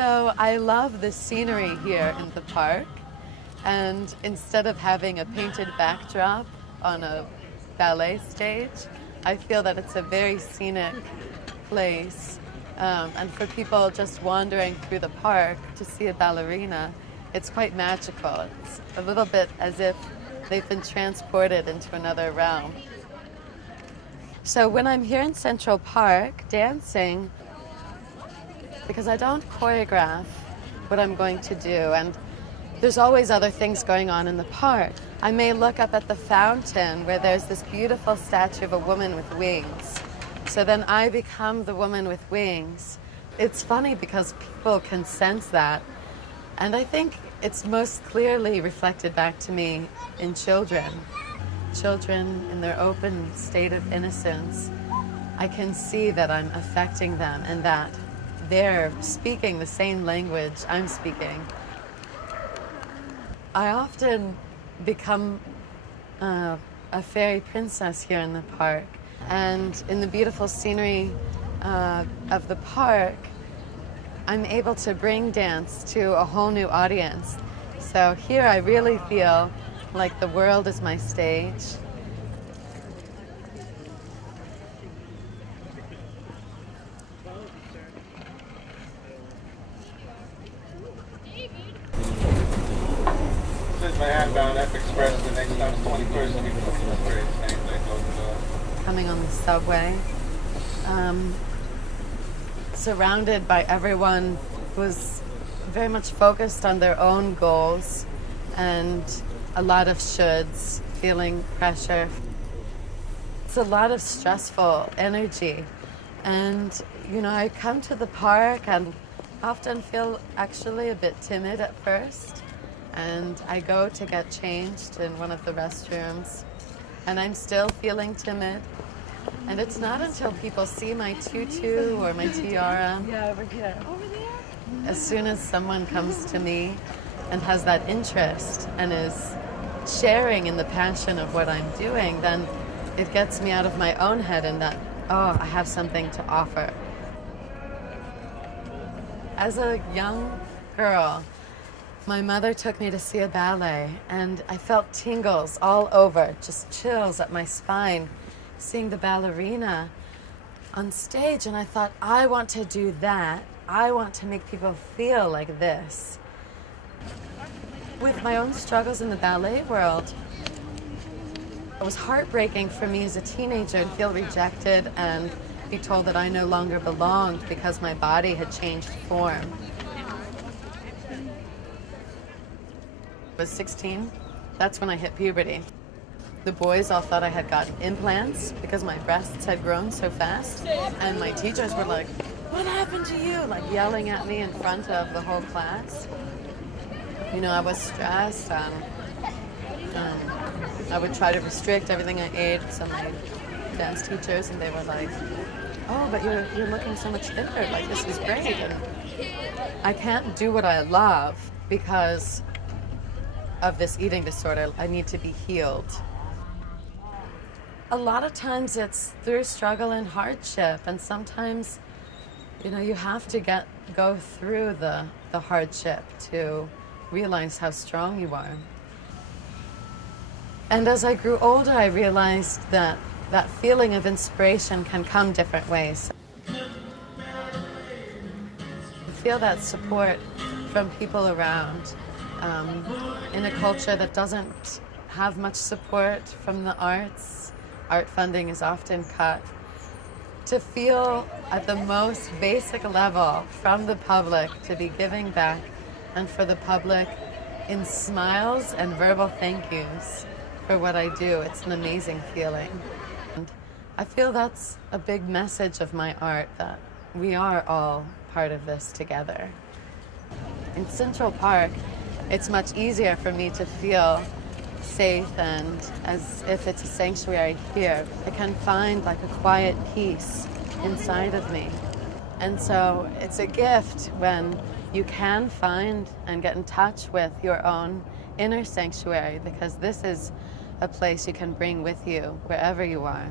So I love the scenery here in the park, and instead of having a painted backdrop on a ballet stage, I feel that it's a very scenic place. And for people just wandering through the park to see a ballerina, it's quite magical. It's a little bit as if they've been transported into another realm. So when I'm here in Central Park dancing, because I don't choreograph what I'm going to do, and there's always other things going on in the park. I may look up at the fountain where there's this beautiful statue of a woman with wings. So then I become the woman with wings. It's funny because people can sense that. And I think it's most clearly reflected back to me in children. Children in their open state of innocence. I can see that I'm affecting them and that they're speaking the same language I'm speaking. I often become a fairy princess here in the park. And in the beautiful scenery of the park, I'm able to bring dance to a whole new audience. So here I really feel like the world is my stage. This is my outbound F Express. The next stop's 21st. Coming on the subway, surrounded by everyone who's very much focused on their own goals and a lot of shoulds, feeling pressure. It's a lot of stressful energy. And, you know, I come to the park and often feel actually a bit timid at first. And I go to get changed in one of the restrooms. And I'm still feeling timid. And it's not until people see my tutu or my tiara. Yeah, over here. Over there? As soon as someone comes to me and has that interest and is sharing in the passion of what I'm doing, then it gets me out of my own head and that, oh, I have something to offer. As a young girl, my mother took me to see a ballet, and I felt tingles all over, just chills at my spine, seeing the ballerina on stage, and I thought, I want to do that. I want to make people feel like this. With my own struggles in the ballet world, it was heartbreaking for me as a teenager to feel rejected and be told that I no longer belonged because my body had changed form. I was 16, that's when I hit puberty. The boys all thought I had gotten implants because my breasts had grown so fast. And my teachers were like, what happened to you? Like yelling at me in front of the whole class. You know, I was stressed. I would try to restrict everything I ate. So my dance teachers, and they were like, oh, but you're looking so much thinner. Like, this is great. And I can't do what I love because of this eating disorder. I need to be healed. A lot of times it's through struggle and hardship, and sometimes, you know, you have to go through the hardship to realize how strong you are. And as I grew older, I realized that that feeling of inspiration can come different ways. You feel that support from people around in a culture that doesn't have much support from the arts. Art funding is often cut. To feel at the most basic level from the public to be giving back, and for the public in smiles and verbal thank yous for what I do, it's an amazing feeling. And I feel that's a big message of my art, that we are all part of this together. In Central Park, it's much easier for me to feel safe and as if it's a sanctuary here. I can find like a quiet peace inside of me. And so it's a gift when you can find and get in touch with your own inner sanctuary, because this is a place you can bring with you wherever you are.